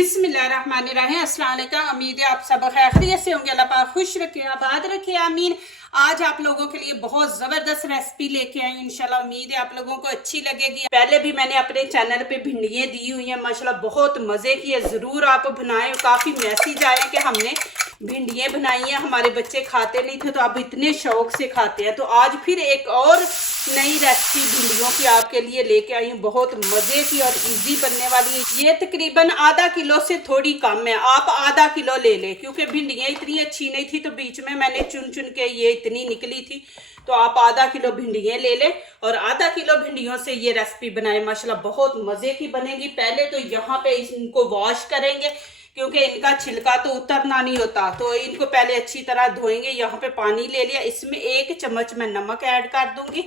बिस्मिल्लाहिर्रहमानिर्रहीम। अस्सलाम वालेकुम। उम्मीद है आप सब खैरियत से होंगे। अल्लाह पाक खुश रखे, आबाद रखे, आमीन। आज आप लोगों के लिए बहुत ज़बरदस्त रेसिपी लेके आई हूँ। इंशाल्लाह उम्मीद है आप लोगों को अच्छी लगेगी। पहले भी मैंने अपने चैनल पे भिंडियाँ दी हुई हैं, माशाल्लाह बहुत मज़े की है। ज़रूर आप बनाएं। काफ़ी मैसेज आए कि हमने भिंडियाँ बनाई हैं, हमारे बच्चे खाते नहीं थे तो अब इतने शौक से खाते हैं। तो आज फिर एक और नई रेसिपी भिंडियों की आपके लिए लेके आई हूँ, बहुत मज़े की और इजी बनने वाली है। ये तकरीबन आधा किलो से थोड़ी कम है, आप आधा किलो ले लें क्योंकि भिंडियाँ इतनी अच्छी नहीं थी तो बीच में मैंने चुन चुन के ये इतनी निकली थी। तो आप आधा किलो भिंडियाँ ले लें और आधा किलो भिंडियों से ये रेसिपी बनाएं। माशाल्लाह बहुत मज़े की बनेगी। पहले तो यहाँ पे इनको वॉश करेंगे क्योंकि इनका छिलका तो उतरना नहीं होता, तो इनको पहले अच्छी तरह धोएंगे। यहाँ पे पानी ले लिया, इसमें 1 चम्मच मैं नमक ऐड कर दूंगी।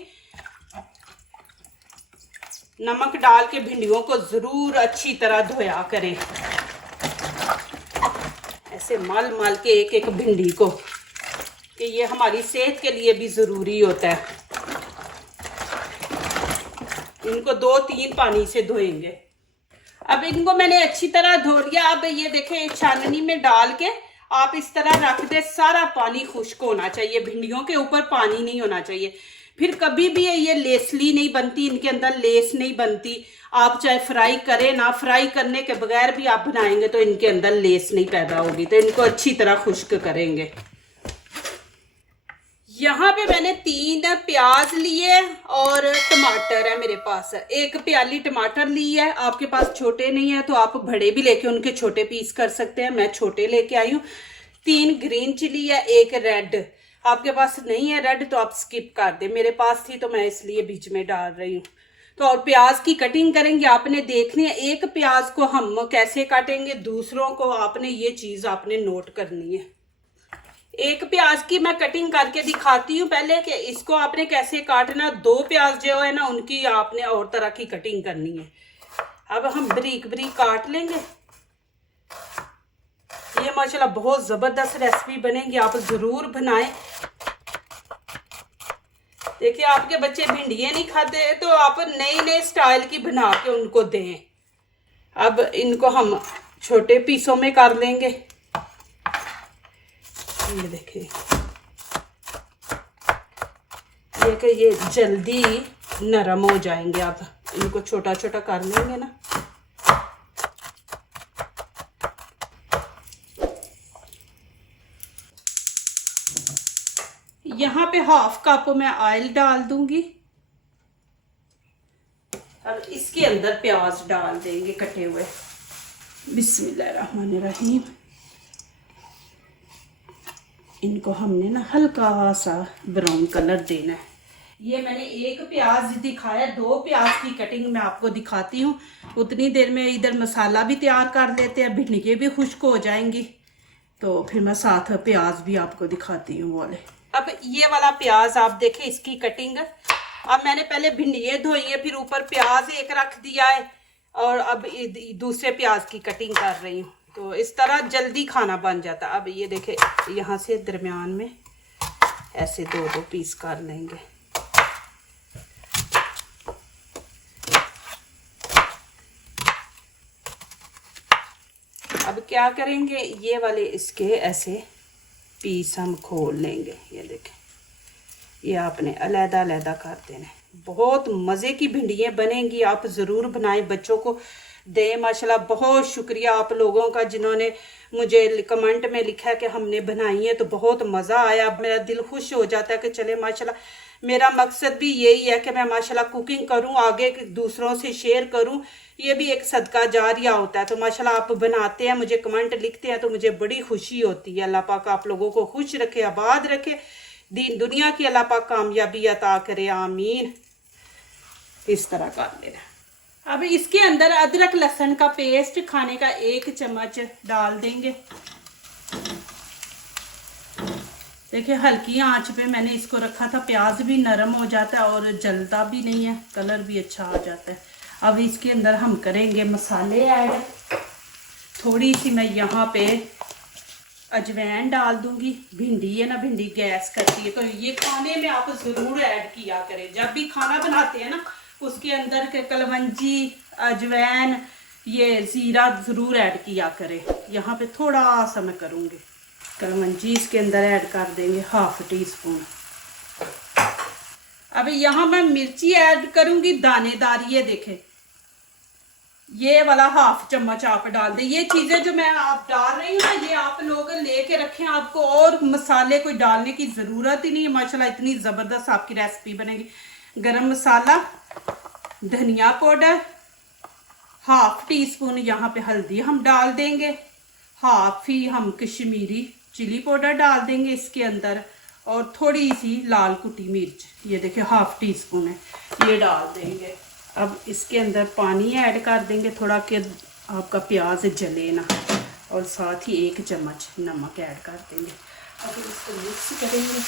नमक डाल के भिंडियों को ज़रूर अच्छी तरह धोया करें, ऐसे मल मल के एक एक भिंडी को, कि ये हमारी सेहत के लिए भी ज़रूरी होता है। इनको 2-3 पानी से धोएंगे। अब इनको मैंने अच्छी तरह धो लिया। अब ये देखें, एक छाननी में डाल के आप इस तरह रख दे, सारा पानी खुश्क होना चाहिए, भिंडियों के ऊपर पानी नहीं होना चाहिए। फिर कभी भी ये लेसली नहीं बनती, इनके अंदर लेस नहीं बनती। आप चाहे फ्राई करें ना, फ्राई करने के बगैर भी आप बनाएंगे तो इनके अंदर लेस नहीं पैदा होगी। तो इनको अच्छी तरह खुश्क करेंगे। यहाँ पे मैंने 3 प्याज लिए और टमाटर है मेरे पास। 1 प्याली टमाटर ली है। आपके पास छोटे नहीं है तो आप बड़े भी लेके उनके छोटे पीस कर सकते हैं, मैं छोटे लेके आई हूँ। 3 ग्रीन चिली है, 1 रेड। आपके पास नहीं है रेड तो आप स्किप कर दे, मेरे पास थी तो मैं इसलिए बीच में डाल रही हूँ। तो और प्याज की कटिंग करेंगे, आपने देखनी है। एक प्याज को हम कैसे काटेंगे, दूसरों को आपने ये चीज़ आपने नोट करनी है। 1 प्याज की मैं कटिंग करके दिखाती हूँ पहले कि इसको आपने कैसे काटना। 2 प्याज जो है ना, उनकी आपने और तरह की कटिंग करनी है। अब हम बारीक बारीक काट लेंगे। ये माशाल्लाह बहुत ज़बरदस्त रेसिपी बनेगी, आप ज़रूर बनाएं। देखिए, आपके बच्चे भिंडियाँ नहीं खाते तो आप नए नए स्टाइल की बना के उनको दें। अब इनको हम छोटे पीसों में कर लेंगे। ये देखिए, ये कि ये जल्दी नरम हो जाएंगे। अब इनको छोटा छोटा कर लेंगे ना। यहाँ पे 1/2 कप मैं ऑयल डाल दूंगी। अब इसके अंदर प्याज डाल देंगे कटे हुए। बिस्मिल्लाहिर्रहमानिर्रहीम। इनको हमने ना हल्का सा ब्राउन कलर देना है। ये मैंने 1 प्याज दिखाया, 2 प्याज की कटिंग मैं आपको दिखाती हूँ। उतनी देर में इधर मसाला भी तैयार कर लेते हैं, भिंडियाँ भी खुश्क हो जाएंगी। तो फिर मैं साथ प्याज भी आपको दिखाती हूँ वाले। अब ये वाला प्याज आप देखें, इसकी कटिंग। अब मैंने पहले भिंडियाँ धोई है, फिर ऊपर प्याज एक रख दिया है और अब दूसरे प्याज की कटिंग कर रही हूँ। तो इस तरह जल्दी खाना बन जाता। अब ये देखें, यहाँ से दरमियान में ऐसे 2-2 पीस कर लेंगे। अब क्या करेंगे, ये वाले इसके ऐसे पीस हम खोल लेंगे। ये देखें, ये आपने अलग अलग कर देना। बहुत मज़े की भिंडियाँ बनेंगी, आप ज़रूर बनाएं, बच्चों को दें। माशाल्लाह बहुत शुक्रिया आप लोगों का जिन्होंने मुझे कमेंट में लिखा है कि हमने बनाई है, तो बहुत मज़ा आया। मेरा दिल खुश हो जाता है कि चले माशाल्लाह, मेरा मकसद भी यही है कि मैं माशाल्लाह कुकिंग करूं, आगे दूसरों से शेयर करूं। ये भी एक सदका जारिया होता है। तो माशाल्लाह आप बनाते हैं, मुझे कमेंट लिखते हैं तो मुझे बड़ी खुशी होती है। अल्लाह पाक आप लोगों को खुश रखे, आबाद रखे, दीन दुनिया की अल्लाह पाक कामयाबी अता करे, आमीन। इस तरह कर लेना। अब इसके अंदर अदरक लहसुन का पेस्ट खाने का 1 चम्मच डाल देंगे। देखिए, हल्की आंच पे मैंने इसको रखा था। प्याज भी नरम हो जाता है और जलता भी नहीं है, कलर भी अच्छा आ जाता है। अब इसके अंदर हम करेंगे मसाले ऐड। थोड़ी सी मैं यहाँ पे अजवाइन डाल दूंगी। भिंडी है ना, भिंडी गैस करती है, तो ये खाने में आप ज़रूर ऐड किया करें। जब भी खाना बनाते हैं ना, उसके अंदर के कलवंजी, अजवाइन, ये ज़ीरा ज़रूर ऐड किया करें। यहाँ पे थोड़ा सा मैं करूँगी कलमंजी इसके अंदर ऐड कर देंगे, 1/2 टीस्पून। अब यहाँ मैं मिर्ची ऐड करूँगी दानेदार, ये देखें, ये वाला 1/2 चम्मच आप डाल दें। ये चीज़ें जो मैं आप डाल रही हूँ ना, ये आप लोग लेके रखें, आपको और मसाले कोई डालने की ज़रूरत ही नहीं है। माशाल्लाह इतनी ज़बरदस्त आपकी रेसिपी बनेगी। गरम मसाला, धनिया पाउडर, 1/2 टीस्पून यहाँ पे हल्दी हम डाल देंगे, 1/2 ही हम कश्मीरी चिली पाउडर डाल देंगे इसके अंदर, और थोड़ी सी लाल कुटी मिर्च, ये देखिए 1/2 टीस्पून है, ये डाल देंगे। अब इसके अंदर पानी ऐड कर देंगे थोड़ा कि आपका प्याज जले ना, और साथ ही 1 चम्मच नमक ऐड कर देंगे। अब इसको मिक्स करेंगे।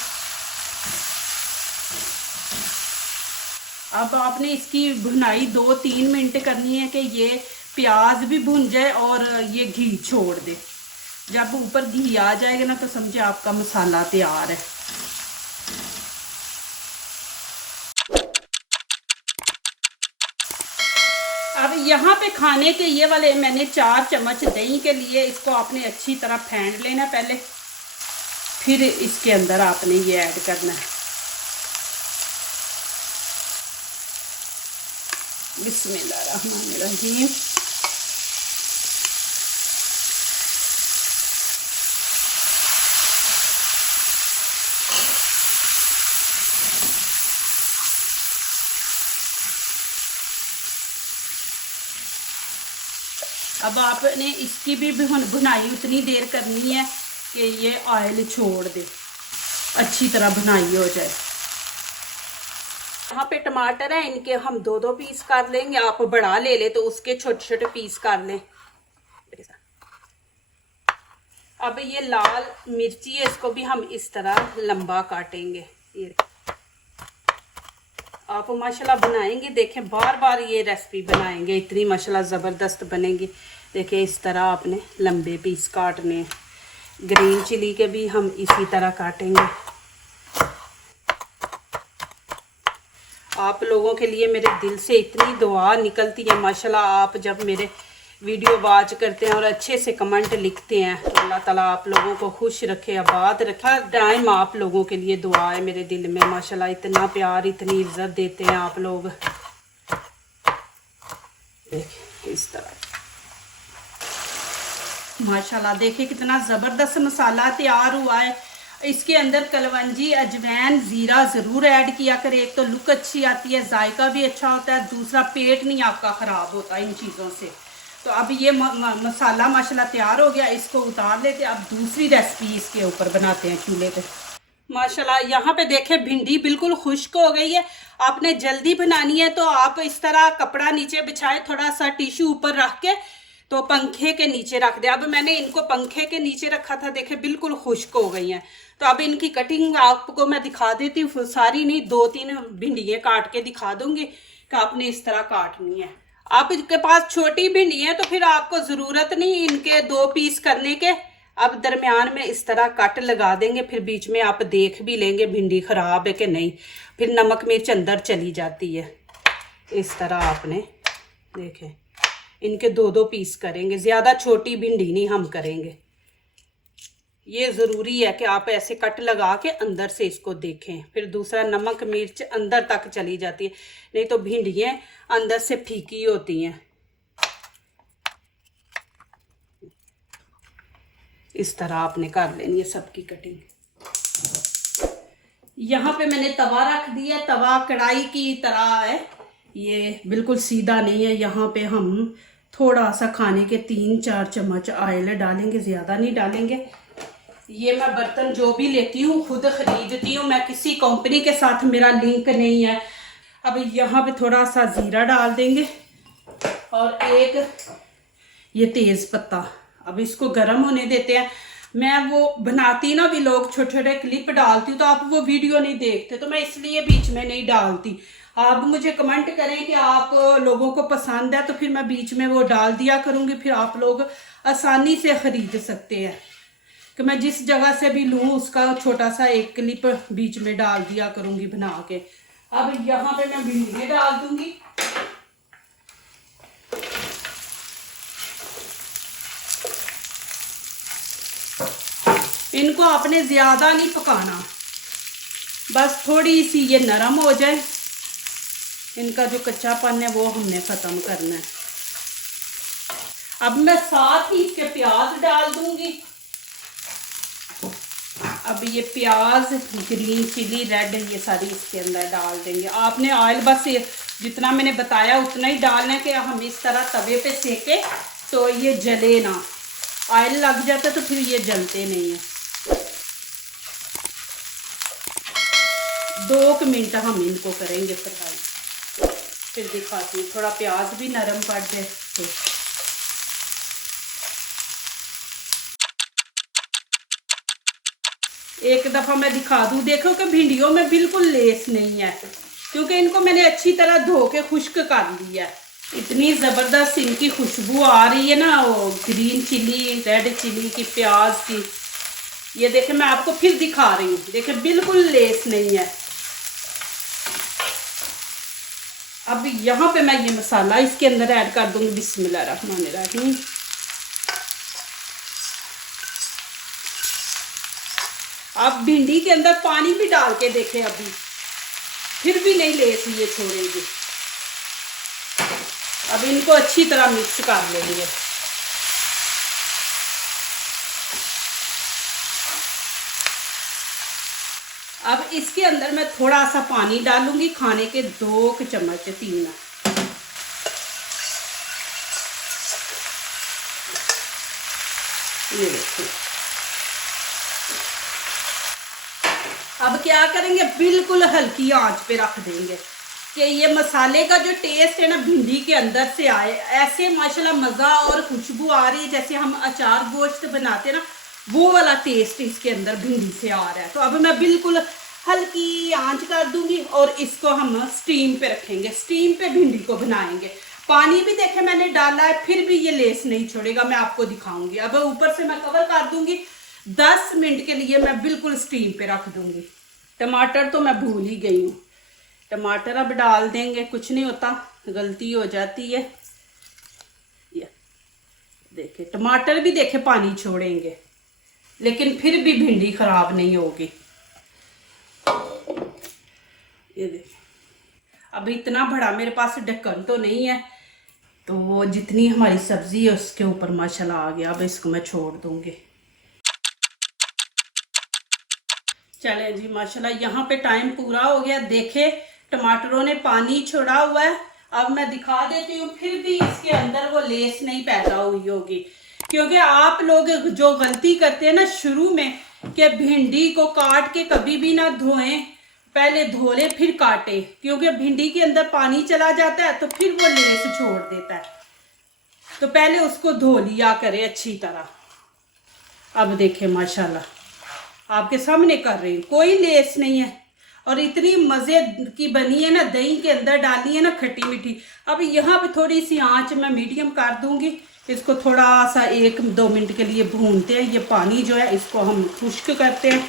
अब आपने इसकी भुनाई 2-3 मिनट करनी है कि ये प्याज भी भुन जाए और ये घी छोड़ दे। जब ऊपर घी आ जाएगा ना तो समझे आपका मसाला तैयार है। अब यहाँ पे खाने के ये वाले मैंने 4 चम्मच दही के लिए, इसको आपने अच्छी तरह फेंट लेना पहले, फिर इसके अंदर आपने ये ऐड करना है। बिस्मिल्लाहिर्रहमानिर्रहीम। अब आपने इसकी भी भुनाई उतनी देर करनी है कि ये ऑयल छोड़ दे, अच्छी तरह भुनाई हो जाए। यहाँ पे टमाटर है, इनके हम 2-2 पीस कर लेंगे। आप बड़ा ले ले तो उसके छोटे छोटे पीस कर लें। अब ये लाल मिर्ची है, इसको भी हम इस तरह लंबा काटेंगे। ये आप माशाल्लाह बनाएंगे, देखें बार बार ये रेसिपी बनाएंगे, इतनी माशाल्लाह ज़बरदस्त बनेगी। देखिए इस तरह आपने लंबे पीस काटने। ग्रीन चिली के भी हम इसी तरह काटेंगे। आप लोगों के लिए मेरे दिल से इतनी दुआ निकलती है माशाल्लाह। आप जब मेरे वीडियो वॉच करते हैं और अच्छे से कमेंट लिखते हैं तो अल्लाह ताला आप लोगों को खुश रखे, आबाद रखे। हर टाइम आप लोगों के लिए दुआ है मेरे दिल में। माशाल्लाह इतना प्यार, इतनी इज्जत देते हैं आप लोग। देखिए इस तरह माशाल्लाह, देखिए कितना ज़बरदस्त मसाला तैयार हुआ है। इसके अंदर कलवंजी, अजवैन, ज़ीरा ज़रूर ऐड किया करें। एक तो लुक अच्छी आती है, जायका भी अच्छा होता है, दूसरा पेट नहीं आपका ख़राब होता इन चीज़ों से। तो अब ये मसाला माशाल्लाह तैयार हो गया, इसको उतार लेते हैं। अब दूसरी रेसिपी इसके ऊपर बनाते हैं चूल्हे पे। माशाल्लाह यहाँ पे देखें भिंडी बिल्कुल खुश्क हो गई है। आपने जल्दी बनानी है तो आप इस तरह कपड़ा नीचे बिछाए, थोड़ा सा टिश्यू ऊपर रख के तो पंखे के नीचे रख दे। अब मैंने इनको पंखे के नीचे रखा था, देखे बिल्कुल खुश्क हो गई हैं। तो अब इनकी कटिंग आपको मैं दिखा देती हूँ, सारी नहीं 2-3 भिंडियाँ काट के दिखा दूंगी कि आपने इस तरह काटनी है। आपके पास छोटी भिंडी है तो फिर आपको ज़रूरत नहीं इनके 2 पीस करने के। अब दरमियान में इस तरह कट लगा देंगे, फिर बीच में आप देख भी लेंगे भिंडी ख़राब है कि नहीं, फिर नमक मिर्च अंदर चली जाती है। इस तरह आपने देखें इनके 2-2 पीस करेंगे, ज़्यादा छोटी भिंडी नहीं हम करेंगे। ये ज़रूरी है कि आप ऐसे कट लगा के अंदर से इसको देखें, फिर दूसरा नमक मिर्च अंदर तक चली जाती है, नहीं तो भिंडियाँ अंदर से फीकी होती हैं। इस तरह आपने कर लेनी है सबकी कटिंग। यहाँ पे मैंने तवा रख दिया, तवा कढ़ाई की तरह है, ये बिल्कुल सीधा नहीं है। यहाँ पे हम थोड़ा सा खाने के 3-4 चम्मच ऑयल डालेंगे, ज़्यादा नहीं डालेंगे। ये मैं बर्तन जो भी लेती हूँ खुद खरीदती हूँ, मैं किसी कंपनी के साथ मेरा लिंक नहीं है। अब यहाँ पे थोड़ा सा ज़ीरा डाल देंगे और एक ये तेज़ पत्ता। अब इसको गर्म होने देते हैं। मैं वो बनाती ना भी लोग छोटे छोटे क्लिप डालती हूँ तो आप वो वीडियो नहीं देखते, तो मैं इसलिए बीच में नहीं डालती। आप मुझे कमेंट करें कि आप लोगों को पसंद है तो फिर मैं बीच में वो डाल दिया करूँगी, फिर आप लोग आसानी से ख़रीद सकते हैं कि मैं जिस जगह से भी लूँ उसका छोटा सा एक क्लिप बीच में डाल दिया करूँगी बना के। अब यहाँ पे मैं भिंडियाँ डाल दूँगी। इनको आपने ज़्यादा नहीं पकाना, बस थोड़ी सी ये नरम हो जाए, इनका जो कच्चापन है वो हमने ख़त्म करना है। अब मैं साथ ही इसके प्याज डाल दूंगी। अब ये प्याज, ग्रीन चिली, रेड, ये सारी इसके अंदर डाल देंगे। आपने ऑयल बस जितना मैंने बताया उतना ही डालना है कि हम इस तरह तवे पे सेके तो ये जले ना। ऑयल लग जाता है तो फिर ये जलते नहीं है। 2 मिनट हम इनको करेंगे फ्राई, फिर दिखाती हूँ। थोड़ा प्याज भी नरम पड़ जाए तो। एक दफ़ा मैं दिखा दूँ, देखो कि भिंडियों में बिल्कुल लेस नहीं है, क्योंकि इनको मैंने अच्छी तरह धो के खुश्क कर लिया है। इतनी ज़बरदस्त इनकी खुशबू आ रही है ना, वो ग्रीन चिली, रेड चिली की, प्याज की। ये देखे, मैं आपको फिर दिखा रही हूँ, देखे बिल्कुल लेस नहीं है। अब यहाँ पे मैं ये मसाला इसके अंदर ऐड कर दूँगी। बिस्मिल्लाहिर्रहमानिर्रहीम। आप भिंडी के अंदर पानी भी डाल के देखें, अभी फिर भी नहीं लेस ये छोड़ेगी। अब इनको अच्छी तरह मिक्स कर लेंगे। अब इसके अंदर मैं थोड़ा सा पानी डालूंगी, खाने के 2 चम्मच 3। ये देखिए। अब क्या करेंगे, बिल्कुल हल्की आंच पे रख देंगे कि ये मसाले का जो टेस्ट है ना भिंडी के अंदर से आए। ऐसे माशाल्लाह मज़ा और खुशबू आ रही है जैसे हम अचार गोश्त बनाते हैं ना, वो वाला टेस्ट इसके अंदर भिंडी से आ रहा है। तो अब मैं बिल्कुल हल्की आंच कर दूंगी और इसको हम स्टीम पे रखेंगे। स्टीम पे भिंडी को बनाएंगे। पानी भी देखे मैंने डाला है, फिर भी ये लेस नहीं छोड़ेगा, मैं आपको दिखाऊंगी। अब ऊपर से मैं कवर कर दूंगी। 10 मिनट के लिए मैं बिल्कुल स्टीम पे रख दूंगी। टमाटर तो मैं भूल ही गई हूँ, टमाटर अब डाल देंगे, कुछ नहीं होता, गलती हो जाती है। ये देखे, टमाटर भी देखे पानी छोड़ेंगे, लेकिन फिर भी भिंडी खराब नहीं होगी। ये देखे, अब इतना बड़ा मेरे पास ढक्कन तो नहीं है, तो जितनी हमारी सब्जी है उसके ऊपर माशाल्लाह आ गया। अब इसको मैं छोड़ दूंगी। चले जी, माशाल्लाह यहाँ पे टाइम पूरा हो गया। देखे टमाटरों ने पानी छोड़ा हुआ है। अब मैं दिखा देती हूँ, फिर भी इसके अंदर वो लेस नहीं पैदा हुई होगी, क्योंकि आप लोग जो गलती करते हैं ना शुरू में कि भिंडी को काट के कभी भी ना धोएं, पहले धो ले फिर काटे, क्योंकि भिंडी के अंदर पानी चला जाता है तो फिर वो लेस छोड़ देता है। तो पहले उसको धो लिया करे अच्छी तरह। अब देखें माशाल्लाह आपके सामने कर रही हूँ, कोई लेस नहीं है और इतनी मज़े की बनी है ना, दही के अंदर डाली है ना खट्टी मीठी। अब यहाँ पे थोड़ी सी आंच मैं मीडियम कर दूंगी। इसको थोड़ा सा 1-2 मिनट के लिए भूनते हैं। ये पानी जो है इसको हम खुश्क करते हैं।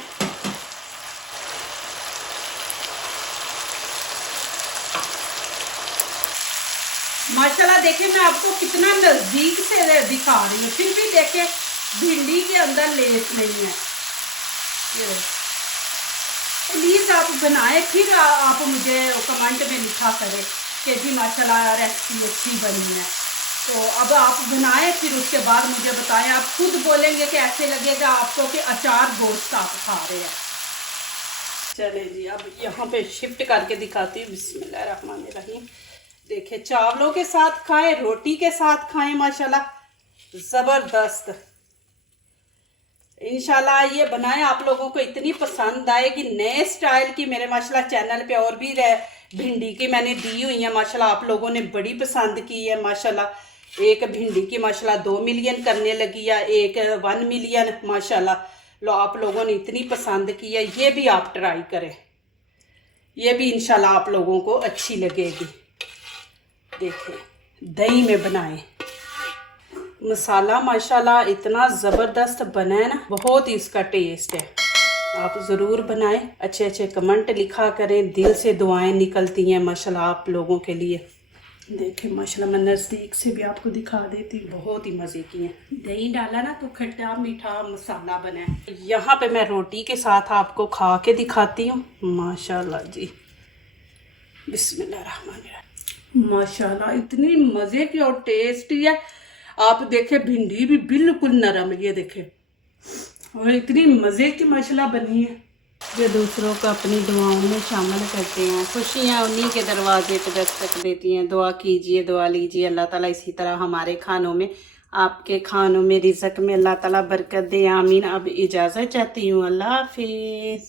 माशाल्लाह देखिए, मैं आपको कितना नज़दीक से दिखा रही हूँ, फिर भी देखे भिंडी के अंदर लेस नहीं है। प्लीज़ आप बनाएं, फिर आप मुझे कमेंट में लिखा करें कि जी माशाल्लाह रेसिपी अच्छी बनी है। तो अब आप बनाएं, फिर उसके बाद मुझे बताएं। आप खुद बोलेंगे कि ऐसे लगेगा आपको कि अचार गोश्त आप खा रहे हैं। चले जी, अब यहाँ पे शिफ्ट करके दिखाती हूँ। बिस्मिल्लाहिर्रहमानिर्रहीम। देखिए, चावलों के साथ खाएं, रोटी के साथ खाएं, माशाल्लाह ज़बरदस्त। इंशाल्लाह ये बनाए आप लोगों को इतनी पसंद आएगी। नए स्टाइल की मेरे माशाल्लाह चैनल पे और भी भिंडी की मैंने दी हुई है, माशाल्लाह आप लोगों ने बड़ी पसंद की है। माशाल्लाह एक भिंडी की माशाल्लाह 2 मिलियन करने लगी है, एक 1 मिलियन। माशाल्लाह आप लोगों ने इतनी पसंद की है। ये भी आप ट्राई करें, ये भी इंशाल्लाह आप लोगों को अच्छी लगेगी। देखिए, दही में बनाएं। मसाला माशाल्लाह इतना ज़बरदस्त बना है ना, बहुत ही इसका टेस्ट है। आप ज़रूर बनाएं, अच्छे अच्छे कमेंट लिखा करें, दिल से दुआएं निकलती हैं माशाल्लाह आप लोगों के लिए। देखिए माशाल्लाह, मैं नज़दीक से भी आपको दिखा देती हूँ, बहुत ही मज़े की हैं। दही डाला ना तो खट्टा मीठा मसाला बना है। यहाँ पे मैं रोटी के साथ आपको खा के दिखाती हूँ। माशाल्लाह जी, बिस्मिल्लाहिर्रहमानिर्रहीम। माशाल्लाह इतनी मज़े की और टेस्टी है। आप देखें भिंडी भी बिल्कुल नरम है, ये देखें, और इतनी मज़े की माशाल्लाह बनी है। जो दूसरों को अपनी दुआओं में शामिल करते हैं, खुशियाँ उन्हीं के दरवाजे पर दस्तक देती हैं। दुआ कीजिए, दुआ लीजिए, अल्लाह ताला इसी तरह हमारे खानों में, आपके खानों में, रिज़्क़ में अल्लाह ताला बरकत दे, आमीन। अब इजाज़त चाहती हूँ, अल्लाह हाफिज़।